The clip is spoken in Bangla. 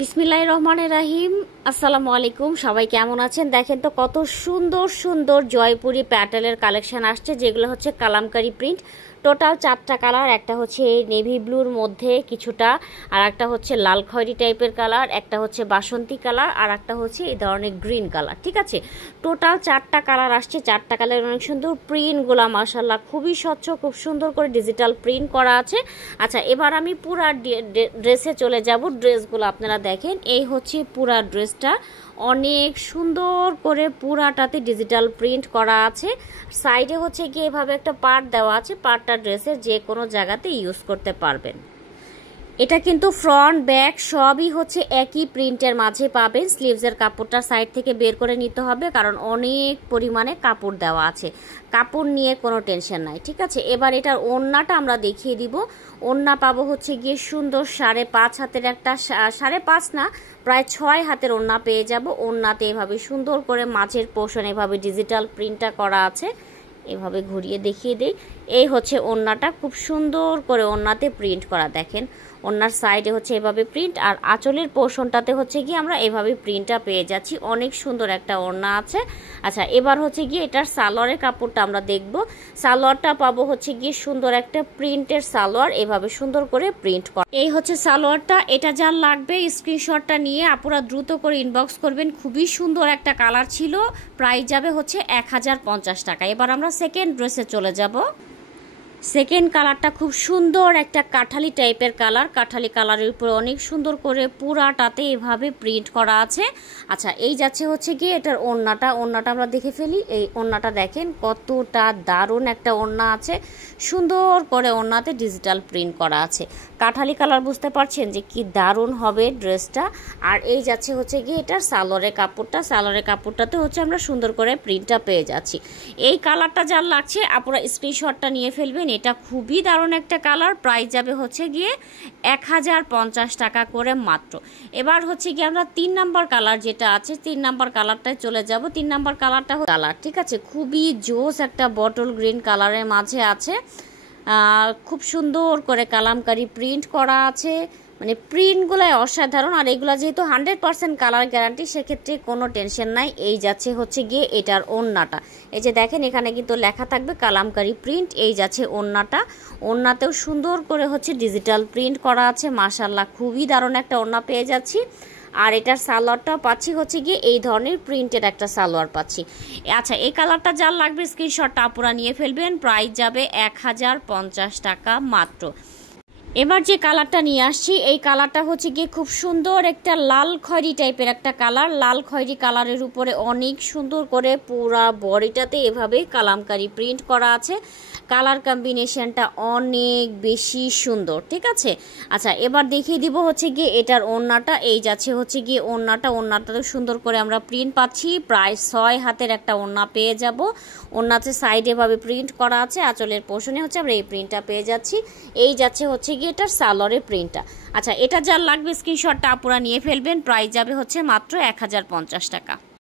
বিসমিল্লাহির রহমানির রহিম। আসসালামু আলাইকুম, সবাই কেমন আছেন? দেখেন তো কত সুন্দর সুন্দর জয়পুরি প্যাটেলের কালেকশন আসছে, যেগুলো হচ্ছে কালামকারী প্রিন্ট। টোটাল 4টা কালার, একটা হচ্ছে নেভি ব্লুর মধ্যে কিছুটা, আর একটা হচ্ছে লাল খয়েরি টাইপের কালার, একটা হচ্ছে বাসন্তী কালার, আর একটা হচ্ছে এই ধরনের গ্রিন কালার। ঠিক আছে, টোটাল 4টা কালার আসছে। 4টা কালার অনেক সুন্দর, প্রিন্টগুলো মাশাআল্লাহ খুবই স্বচ্ছ, খুব সুন্দর করে ডিজিটাল প্রিন্ট করা আছে। আচ্ছা, এবার আমি পুরা ড্রেসে চলে যাব। ড্রেসগুলো আপনারা দেখেন, এই হচ্ছে পুরা ড্রেসটা, অনেক সুন্দর করে পুরাটাতে ডিজিটাল প্রিন্ট করা আছে। সাইডে হচ্ছে গিয়ে এভাবে একটা পার্ট দেওয়া আছে, পার্টটা ড্রেসের যে কোনো জায়গাতে ইউজ করতে পারবেন। এটা কিন্তু ফ্রন্ট ব্যাক সবই হচ্ছে একই প্রিন্টের মাঝে পাবেন। স্লিভসের কাপড়টা সাইড থেকে বের করে নিতে হবে, কারণ অনেক পরিমাণে কাপড় দেওয়া আছে, কাপড় নিয়ে কোনো টেনশন নাই। ঠিক আছে, এবার এটার ওড়নাটা আমরা দেখিয়ে দিব। ওড়না পাবো হচ্ছে গিয়ে সুন্দর 5.5 হাতের একটা, 5.5 না, প্রায় 6 হাতের ওড়না পেয়ে যাব। ওড়নাতে এভাবে সুন্দর করে মাঝের পোর্শন এভাবে ডিজিটাল প্রিন্টটা করা আছে। এভাবে ঘুরিয়ে দেখিয়ে দেই, এই হচ্ছে ওড়নাটা, খুব সুন্দর করে ওড়নাতে প্রিন্ট করা। দেখেন ওড়নার সাইডে হচ্ছে এভাবে প্রিন্ট, আর আঁচলের পোর্শনটাতে হচ্ছে গিয়ে আমরা এভাবে প্রিন্টটা পেয়ে যাচ্ছি। অনেক সুন্দর একটা ওড়না আছে। আচ্ছা, এবার হচ্ছে গিয়ে এটার সালোয়ারের কাপড়টা আমরা দেখব। সালোয়ারটা পাবো হচ্ছে গিয়ে সুন্দর একটা প্রিন্টের সালোয়ার, এভাবে সুন্দর করে প্রিন্ট করা। এই হচ্ছে সালোয়ারটা। এটা যার লাগবে স্ক্রিনশটটা নিয়ে আপুরা দ্রুত করে ইনবক্স করবেন। খুবই সুন্দর একটা কালার ছিল, প্রাইস যাবে হচ্ছে 1050 টাকা। এবার আমরা সেকেন্ড ড্রেসে চলে যাব। সেকেন্ড কালারটা খুব সুন্দর একটা কাঠালি টাইপের কালার, কাঠালি কালারের উপরে অনেক সুন্দর করে পুরাটাতে এভাবে প্রিন্ট করা আছে। আচ্ছা, এই যাচ্ছে হচ্ছে গিয়ে এটার ওড়নাটা। ওড়নাটা আমরা দেখে ফেলি। এই ওড়নাটা দেখেন কতটা দারুণ একটা ওড়না আছে, সুন্দর করে ওড়নাতে ডিজিটাল প্রিন্ট করা আছে। কাঠালি কালার, বুঝতে পারছেন যে কি দারুণ হবে ড্রেসটা। আর এই যাচ্ছে হচ্ছে গিয়ে এটার সালোয়ারের কাপড়টা। সালোয়ারের কাপড়টাতে হচ্ছে আমরা সুন্দর করে প্রিন্টটা পেয়ে যাচ্ছি। এই কালারটা যার লাগছে আপনারা স্ক্রিনশটটা নিয়ে ফেলবেন। এটা খুবই দারুণ একটা কালার, প্রাইস যাবে হচ্ছে গিয়ে 1050 টাকা করে মাত্র। এবার হচ্ছে গিয়ে আমরা 3 নাম্বার কালার যেটা আছে, 3 নাম্বার কালারটায় চলে যাব। 3 নাম্বার কালারটা কালার, ঠিক আছে, খুবই জোস একটা বটল গ্রিন কালারের মাঝে আছে। খুব সুন্দর করে কালামকারী প্রিন্ট করা আছে, মানে প্রিন্টগুলো অসাধারণ। আর এগুলো যেহেতু 100% কালার গ্যারান্টি, সেক্ষেত্রে কোনো টেনশন নাই। এই যাচ্ছে হচ্ছে গিয়ে এটার ওড়নাটা, এই যে দেখেন এখানে কিন্তু লেখা থাকবে কালামকারী প্রিন্ট। এই যাচ্ছে ওড়নাটা, ওড়নাতেও সুন্দর করে হচ্ছে ডিজিটাল প্রিন্ট করা আছে। মাশাআল্লাহ খুবই দারুণ একটা ওড়না পেয়ে যাচ্ছি। আর এটার সালোয়ারটাও পাচ্ছি হচ্ছে গিয়ে এই ধরনের প্রিন্টের একটা সালোয়ার পাচ্ছি। আচ্ছা, এই কালারটা যার লাগবে স্ক্রিনশটটা আপুরা নিয়ে ফেলবেন। প্রাইস যাবে 1050 টাকা মাত্র। এবার যে কালারটা নিয়ে আসছি, এই কালারটা হচ্ছে গিয়ে খুব সুন্দর একটা লাল খয়েরি টাইপের একটা কালার। লাল খয়েরি কালারের উপরে অনেক সুন্দর করে পুরা বডিটাতে এভাবে কালামকারী প্রিন্ট করা আছে। কালার কম্বিনেশনটা অনেক বেশি সুন্দর। ঠিক আছে, আচ্ছা এবার দেখিয়ে দিব হচ্ছে গিয়ে এটার ওড়নাটা। এই যাচ্ছে হচ্ছে গিয়ে ওড়নাটাতে সুন্দর করে আমরা প্রিন্ট পাচ্ছি। প্রায় 6 হাতের একটা ওড়না পেয়ে যাব। ওড়নাতে সাইডে ভাবে প্রিন্ট করা আছে, আঁচলের পোর্শনে হচ্ছে আমরা এই প্রিন্টটা পেয়ে যাচ্ছি। এই যাচ্ছে হচ্ছে গিয়ে এটার সালোয়ারের প্রিন্টটা। আচ্ছা, এটা যার লাগবে স্ক্রিনশটটা আপুরা নিয়ে ফেলবেন। প্রাইস যাবে হচ্ছে মাত্র 1050 টাকা।